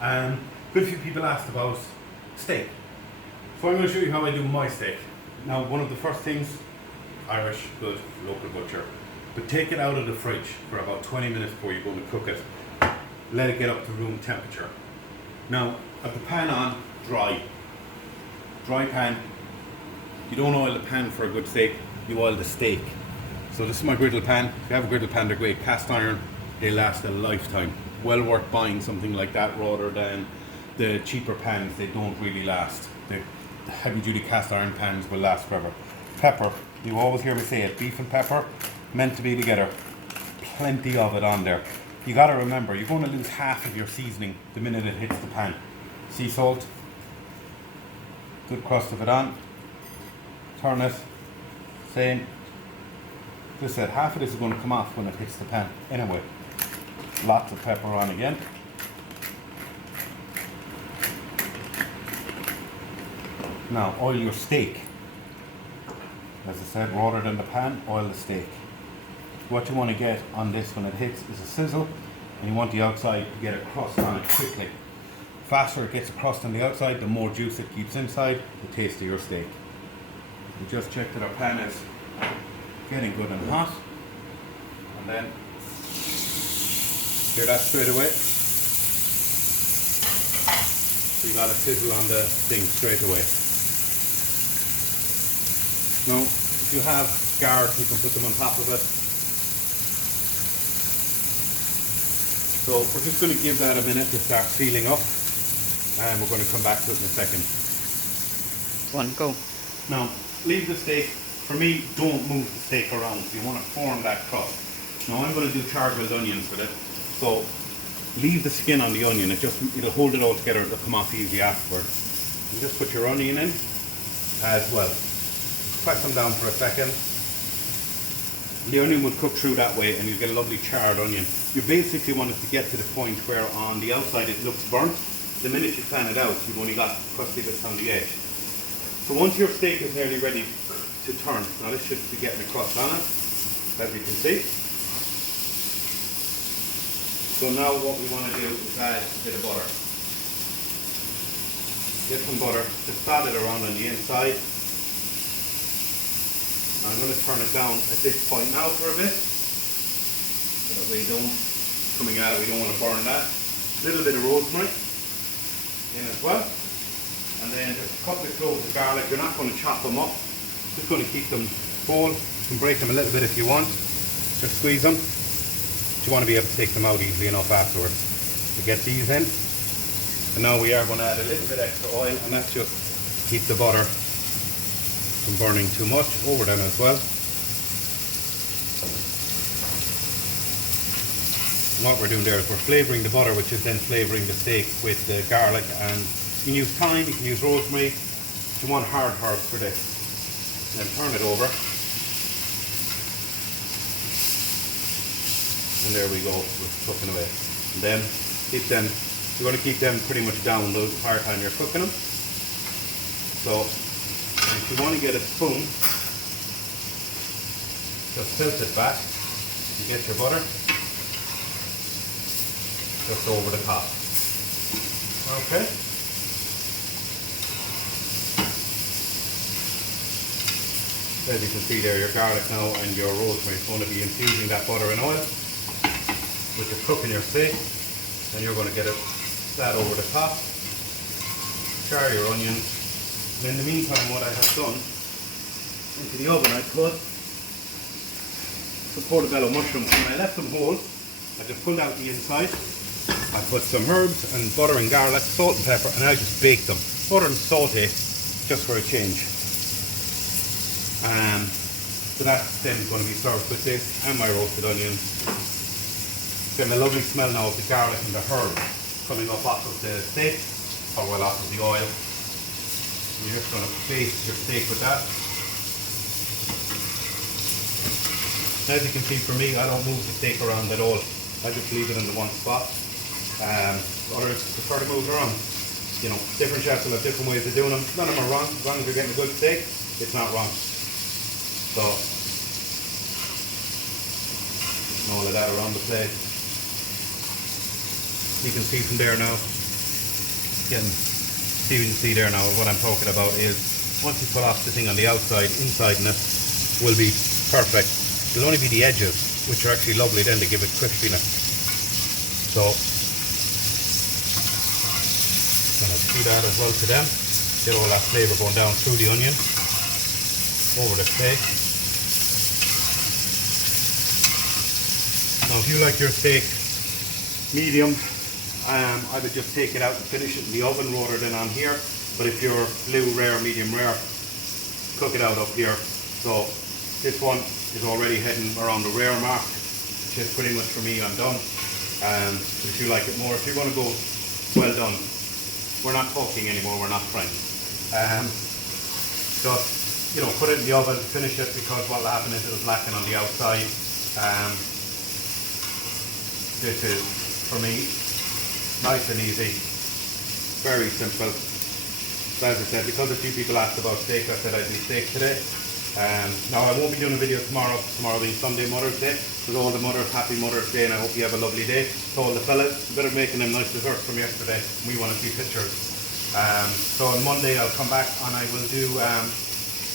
Good few people asked about steak. So I'm going to show you how I do my steak. Now, one of the first things, Irish, good, local butcher. But take it out of the fridge for about 20 minutes before you're going to cook it. Let it get up to room temperature. Now, have the pan on, dry. Dry pan. You don't oil the pan for a good steak, you oil the steak. So this is my griddle pan. If you have a griddle pan, they're great. Cast iron, they last a lifetime. Well worth buying something like that rather than the cheaper pans. They don't really last. The heavy duty cast iron pans will last forever. Pepper, you always hear me say it, beef and pepper, meant to be together. Plenty of it on there. You gotta remember, you're going to lose half of your seasoning the minute it hits the pan. Sea salt, good crust of it on, turn it, same. Just said, half of this is going to come off when it hits the pan. Anyway, lots of pepper on again. Now, oil your steak. As I said, rather than the pan, oil the steak. What you want to get on this when it hits is a sizzle, and you want the outside to get a crust on it quickly. The faster it gets a crust on the outside, the more juice it keeps inside, the tastier your steak. We just checked that our pan is getting good and hot, and then hear that straight away. So you got a sizzle on the thing straight away. Now, if you have charred, you can put them on top of it. So we're just going to give that a minute to start sealing up, and we're going to come back to it in a second. One, go. Now, leave the steak. For me, don't move the steak around. You want to form that crust. Now I'm going to do charred onions with it. So leave the skin on the onion. It'll hold it all together. It'll come off easy afterwards. You just put your onion in as well. Press them down for a second. The onion will cook through that way, and you get a lovely charred onion. You basically want it to get to the point where on the outside it looks burnt. The minute you pan it out, you've only got crusty bits on the edge. So once your steak is nearly ready to turn, now this should be getting a crust on it, as you can see. So now what we want to do is add a bit of butter. Get some butter, just pat it around on the inside. Now I'm going to turn it down at this point now for a bit, so that we don't, coming out, we don't want to burn that. A little bit of rosemary in as well. And then just a couple of cloves of garlic. You're not going to chop them up, just going to keep them whole. You can break them a little bit if you want, just squeeze them. But you want to be able to take them out easily enough afterwards to get these in. And now we are going to add a little bit extra oil, and that's just keep the butter from burning too much over them as well. And what we're doing there is we're flavouring the butter, which is then flavouring the steak with the garlic, and you can use thyme, you can use rosemary. If you want hard herbs for this, then turn it over. And there we go, we're cooking away. And then keep them, you're going to keep them pretty much down the entire time you're cooking them. So if you want to get a spoon, just tilt it back, you get your butter just over the top. Okay. As you can see there, your garlic now and your rosemary is going to be infusing that butter in oil with your cooking your steak. Then you're going to get that over the top. Char your onions. And in the meantime, what I have done, into the oven I put some portobello mushrooms. When I left them whole, I just pulled out the inside. I put some herbs and butter and garlic, salt and pepper, and I just baked them. Butter and saute, just for a change. So that's then going to be served with this and my roasted onions. Getting a lovely smell now of the garlic and the herbs coming up off of the steak, or well off of the oil. You're just going to baste your steak with that. As you can see, for me, I don't move the steak around at all. I just leave it in the one spot. Others prefer to move it around. You know, different chefs will have different ways of doing them. None of them are wrong. As long as you're getting a good steak, it's not wrong. So, all of that around the plate. You can see from there now, getting, see you can see there now what I'm talking about is once you pull off the thing on the outside, inside in it will be perfect. It'll only be the edges which are actually lovely then to give it crispiness. So gonna do that as well to them. Get all that flavour going down through the onion over the steak. Now if you like your steak medium, I would just take it out and finish it in the oven rather than on here. But if you're blue rare, medium rare, cook it out up here. So this one is already heading around the rare mark, which is pretty much for me, I'm done. If you like it more, if you're going to go well done, we're not talking anymore, we're not friends. Just, you know, put it in the oven, finish it, because what will happen is it'll blacken on the outside. This is, for me, nice and easy, very simple. So as I said, because a few people asked about steak, I said I'd do steak today. Now I won't be doing a video tomorrow being Sunday Mother's Day. So all the mothers, happy Mother's Day, and I hope you have a lovely day. To all the fellas, better making them nice desserts from yesterday. We want to see pictures. So on Monday I'll come back and I will do,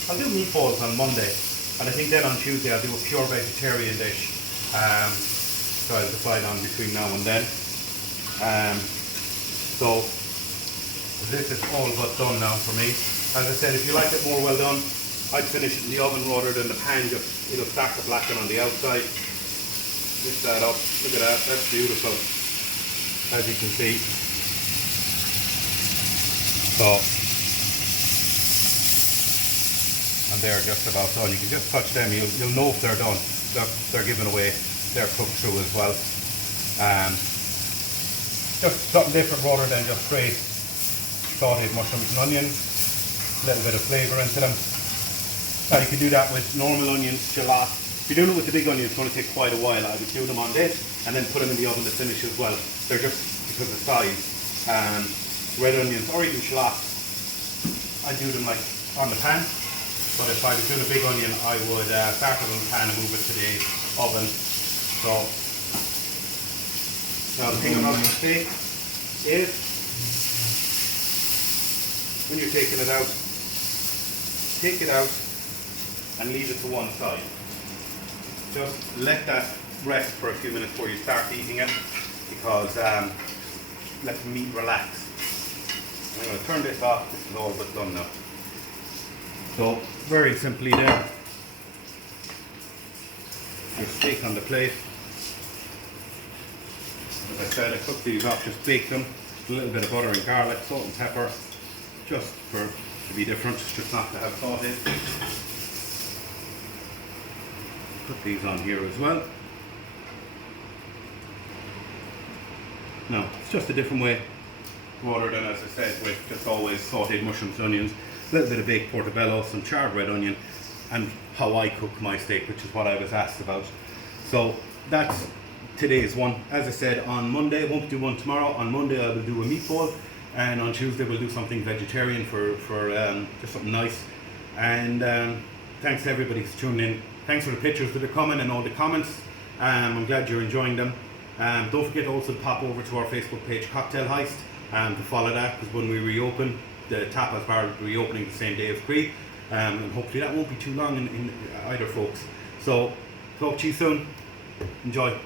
I'll do meatballs on Monday. And I think then on Tuesday I'll do a pure vegetarian dish. So I'll decide on between now and then. So this is all but done now for me. As I said, if you like it more well done, I'd finish it in the oven rather than the pan. Just, it'll start to blacken on the outside. Lift that up. Look at that. That's beautiful, as you can see. So, and they're just about done. You can just touch them. You'll know if they're done. They're given away. They're cooked through as well. Just something different rather than just straight sauteed mushrooms and onions. A little bit of flavour into them. Now you can do that with normal onions, shallot. If you're doing it with the big onions, it's going to take quite a while. I would do them on this and then put them in the oven to finish as well. They're just because of size. Red onions or even shallot, I do them like on the pan. But if I was doing a big onion, I would start it on the pan and move it to the oven. So now the thing about the steak is when you're taking it out, take it out and leave it to one side. Just let that rest for a few minutes before you start eating it, because let the meat relax. I'm going to turn this off. This is all but done now. So very simply then, your steak on the plate. As I said, I cooked these up, just baked them. A little bit of butter and garlic, salt and pepper, just to be different, just not to have sauteed. Put these on here as well. Now, it's just a different way, rather than, as I said, with just always sauteed mushrooms, onions, a little bit of baked portobello, some charred red onion, and how I cook my steak, which is what I was asked about. So that's today's one. As I said, on Monday, I won't do one tomorrow. On Monday I will do a meatball, and on Tuesday we'll do something vegetarian for just something nice. And thanks to everybody for tuning in. Thanks for the pictures that are coming and all the comments. I'm glad you're enjoying them. Don't forget to also pop over to our Facebook page, Cocktail Heist, to follow that, because when we reopen, the tapas bar will be reopening the same day as Brie, and hopefully that won't be too long in either, folks. So talk to you soon. Enjoy.